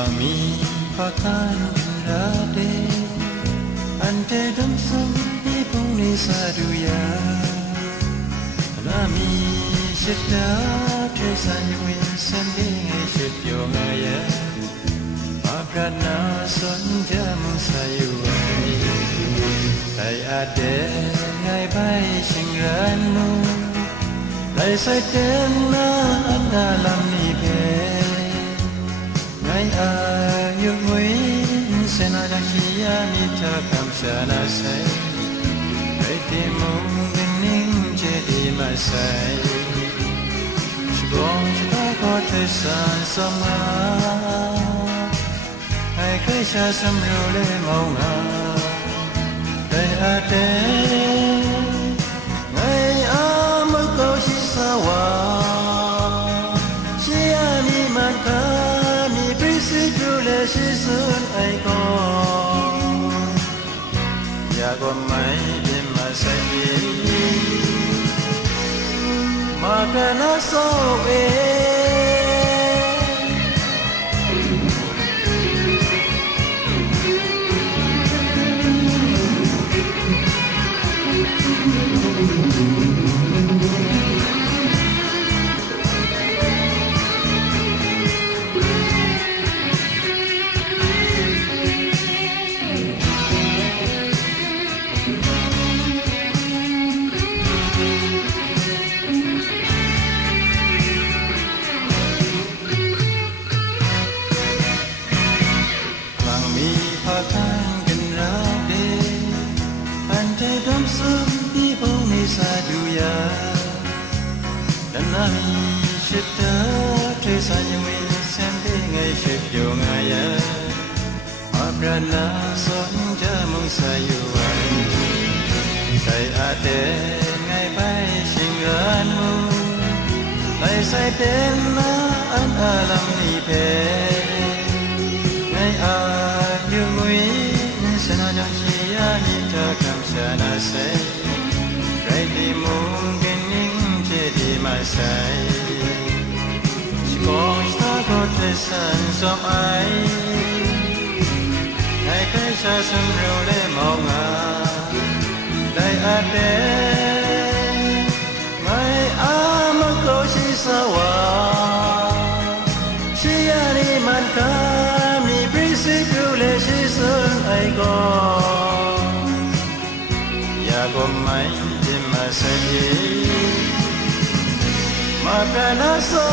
Kami pakan rade ante damsam ipung ni saduya Rami shita tresan win sending shit yongaya Makrana son jam sayuai Tai ade ngai bai shingranu Tai sai ten na analam ni pe Ngai ayu win sena jakia ni ta kam shana sai Ngai timung gening jadi masai Shibong shita ko tresan sama Hai khai sha sam ru le mau nga Dai ate ngai a mu ko shi sa wa Shi ani man ka ni prisi ru le shi sun ai ko Ya ko mai bin ma sai Ma ka na so e Saduya dan nami shita tresanya win sending ngai ship yongaya Makrana son jamung sayuai Tai ade ngai bai shingranmu Tai sai ten na an alam ni pe Ngai ayu win sena jakia ni ta kam shana sai Rai di mung gening jadi masai Shikong shita ko tresan som ai Ngai khai sha sam ru le mau nga Dai ate ngai a ma ko shi sa wa Shi ani man ka mi prisi ru le shi sun ai ko Ya ko mai Makrana so